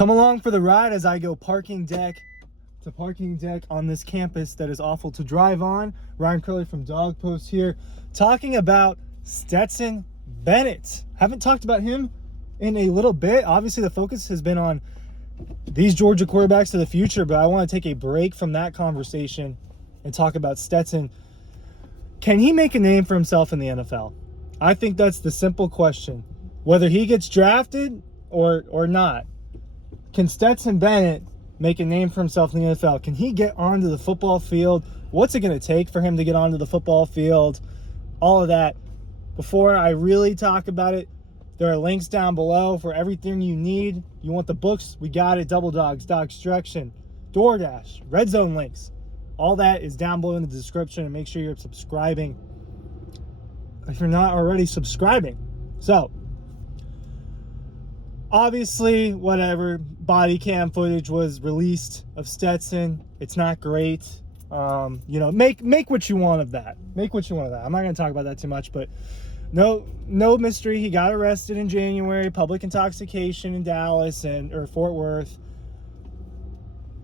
Come along for the ride as I go parking deck to parking deck on this campus that is awful to drive on. Ryan Curley from Dog Post here, talking about Stetson Bennett. Haven't talked about him in a little bit. Obviously, the focus has been on these Georgia quarterbacks of the future, but I want to take a break from that conversation and talk about Stetson. Can he make a name for himself in the NFL? I think that's the simple question. Whether he gets drafted or not, can Stetson Bennett make a name for himself in the NFL? Can he get onto the football field? What's it going to take for him to get onto the football field? All of that. Before I really talk about it, there are links down below for everything you need. You want the books? We got it. Double Dogs, Dog Instruction, DoorDash, Red Zone links. All that is down below in the description, and make sure you're subscribing if you're not already subscribing. So, obviously, whatever, body cam footage was released of Stetson. It's not great. Make what you want of that. Make what you want of that. I'm not going to talk about that too much, but no mystery. He got arrested in January, public intoxication in Dallas or Fort Worth.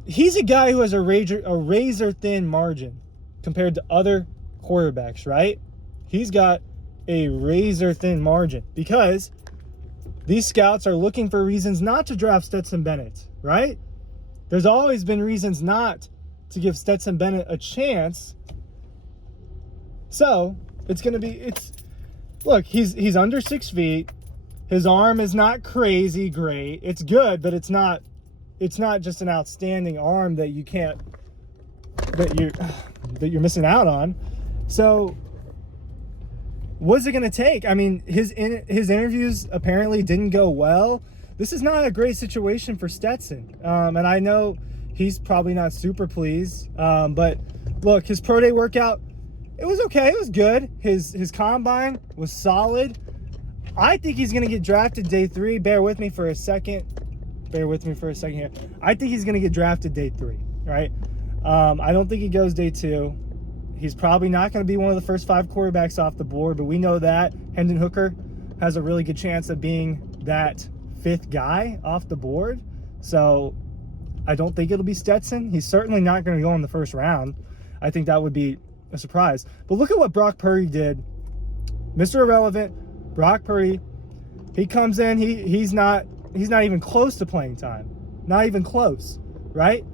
He's a guy who has a razor-thin margin compared to other quarterbacks, right? He's got a razor-thin margin because these scouts are looking for reasons not to draft Stetson Bennett, right? There's always been reasons not to give Stetson Bennett a chance. So, look, he's under 6 feet. His arm is not crazy great. It's good, but it's not just an outstanding arm that you're missing out on. So what's it going to take? I mean, his interviews apparently didn't go well. This is not a great situation for Stetson. And I know he's probably not super pleased. But look, his pro day workout, it was okay. It was good. His combine was solid. I think he's going to get drafted day 3. Bear with me for a second here. I think he's going to get drafted day 3, right? I don't think he goes day 2. He's probably not going to be one of the first 5 quarterbacks off the board, but we know that Hendon Hooker has a really good chance of being that 5th guy off the board. So I don't think it'll be Stetson. He's certainly not going to go in the first round. I think that would be a surprise. But look at what Brock Purdy did. Mr. Irrelevant, Brock Purdy. He comes in, he's not even close to playing time. Not even close, right?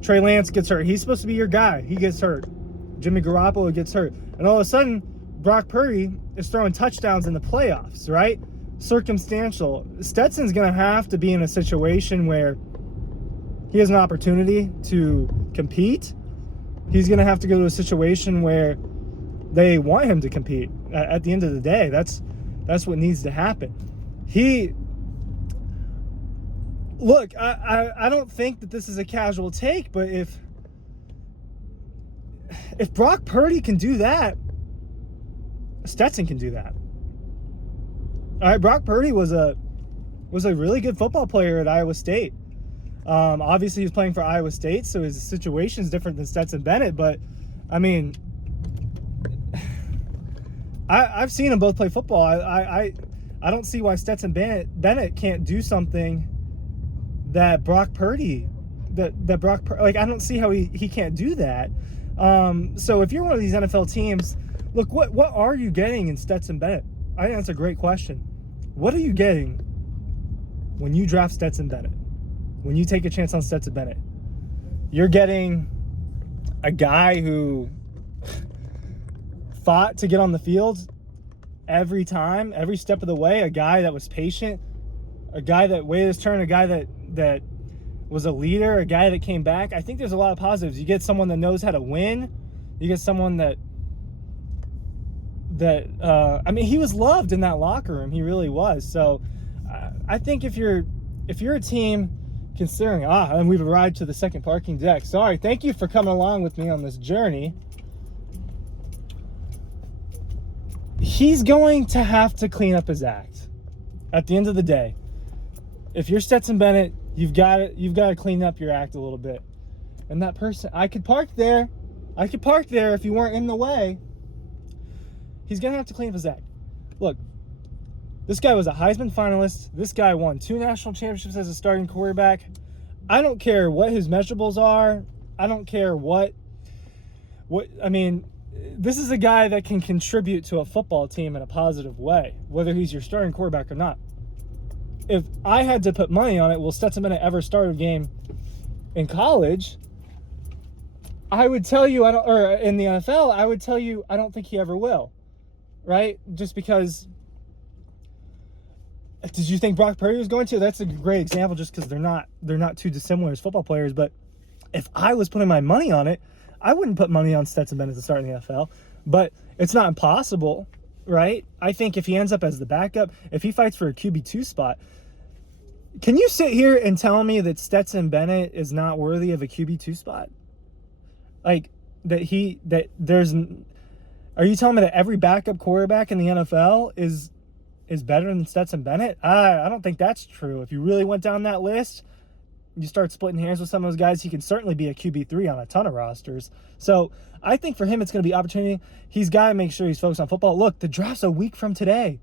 Trey Lance gets hurt. He's supposed to be your guy. He gets hurt. Jimmy Garoppolo gets hurt. And all of a sudden, Brock Purdy is throwing touchdowns in the playoffs, right? Circumstantial. Stetson's going to have to be in a situation where he has an opportunity to compete. He's going to have to go to a situation where they want him to compete. At the end of the day, that's what needs to happen. Look, I don't think that this is a casual take, but if Brock Purdy can do that, Stetson can do that. All right, Brock Purdy was a really good football player at Iowa State. Obviously, he's playing for Iowa State, so his situation is different than Stetson Bennett. But I mean, I've seen them both play football. I don't see why Stetson Bennett can't do something that Brock Purdy, I don't see how he can't do that. So if you're one of these NFL teams, look, what are you getting in Stetson Bennett? I think that's a great question. What are you getting when you draft Stetson Bennett? When you take a chance on Stetson Bennett? You're getting a guy who fought to get on the field every time, every step of the way, a guy that was patient, a guy that waited his turn, a guy that was a leader, a guy that came back. I think there's a lot of positives. You get someone that knows how to win. You get someone that he was loved in that locker room. He really was. So I think if you're a team considering, and we've arrived to the second parking deck. Sorry, thank you for coming along with me on this journey. He's going to have to clean up his act. At the end of the day, if you're Stetson Bennett, you've got to clean up your act a little bit. And that person, I could park there if you weren't in the way. He's going to have to clean up his act. Look, This guy was a Heisman finalist. This guy won 2 national championships as a starting quarterback. I don't care what his measurables are. I don't care what I mean, this is a guy that can contribute to a football team in a positive way, whether he's your starting quarterback or not. If I had to put money on it, will Stetson Bennett ever start a game in college? I would tell you, or in the NFL, I would tell you, I don't think he ever will, right? Just because. Did you think Brock Purdy was going to? That's a great example, just because they're not too dissimilar as football players. But if I was putting my money on it, I wouldn't put money on Stetson Bennett to start in the NFL. But it's not impossible, right? I think if he ends up as the backup, if he fights for a QB2 spot, can you sit here and tell me that Stetson Bennett is not worthy of a QB2 spot? Like, are you telling me that every backup quarterback in the NFL is better than Stetson Bennett? I don't think that's true. If you really went down that list, you start splitting hairs with some of those guys, he can certainly be a QB3 on a ton of rosters. So I think for him, it's going to be opportunity. He's got to make sure he's focused on football. Look, the draft's a week from today.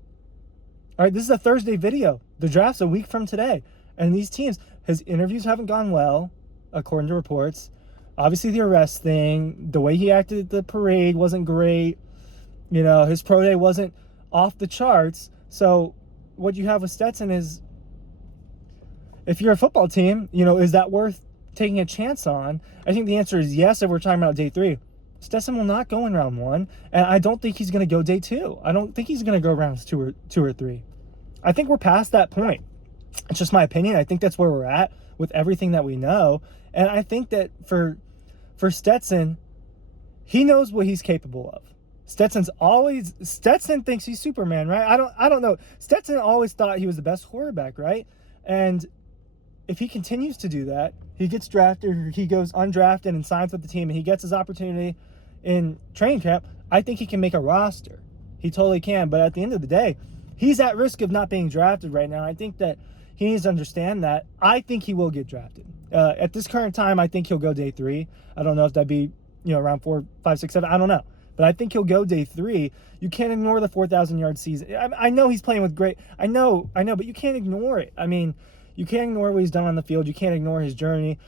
All right, this is a Thursday video. The draft's a week from today. And these teams, his interviews haven't gone well, according to reports. Obviously, the arrest thing, the way he acted at the parade wasn't great. You know, his pro day wasn't off the charts. So what you have with Stetson is, if you're a football team, you know, is that worth taking a chance on? I think the answer is yes if we're talking about day 3. Stetson will not go in round 1, and I don't think he's going to go day 2. I don't think he's going to go rounds 2 or 3. I think we're past that point. It's just my opinion. I think that's where we're at with everything that we know. And I think that for Stetson, he knows what he's capable of. Stetson thinks he's Superman, right? I don't know. Stetson always thought he was the best quarterback, right? And if he continues to do that, he gets drafted, or he goes undrafted and signs with the team, and he gets his opportunity in training camp, I think he can make a roster. He totally can. But at the end of the day, he's at risk of not being drafted right now. I think that he needs to understand that. I think he will get drafted. At this current time, I think he'll go day 3. I don't know if that'd be, around 4, 5, 6, 7. I don't know. But I think he'll go day 3. You can't ignore the 4,000-yard season. I know he's playing with great. I know, but you can't ignore it. I mean, you can't ignore what he's done on the field. You can't ignore his journey.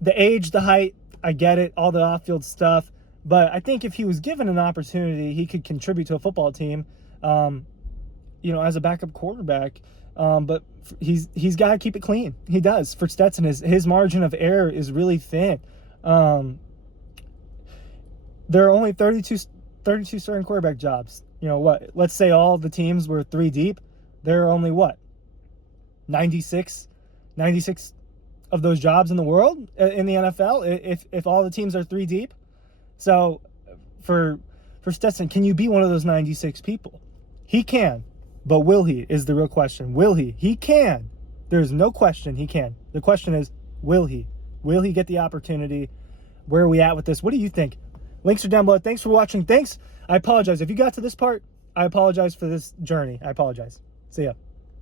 The age, the height, I get it, all the off-field stuff. But I think if he was given an opportunity, he could contribute to a football team, as a backup quarterback. But he's got to keep it clean. He does. For Stetson, his margin of error is really thin. There are only 32 starting quarterback jobs. Let's say all the teams were 3 deep. There are only 96 of those jobs in the world in the NFL if all the teams are 3 deep. So for Stetson, can you be one of those 96 people? He can, but will he is the real question. Will he? He can. There's no question he can. The question is, will he? Will he get the opportunity? Where are we at with this? What do you think? Links are down below. Thanks for watching. Thanks. I apologize. If you got to this part, I apologize for this journey. I apologize. See ya.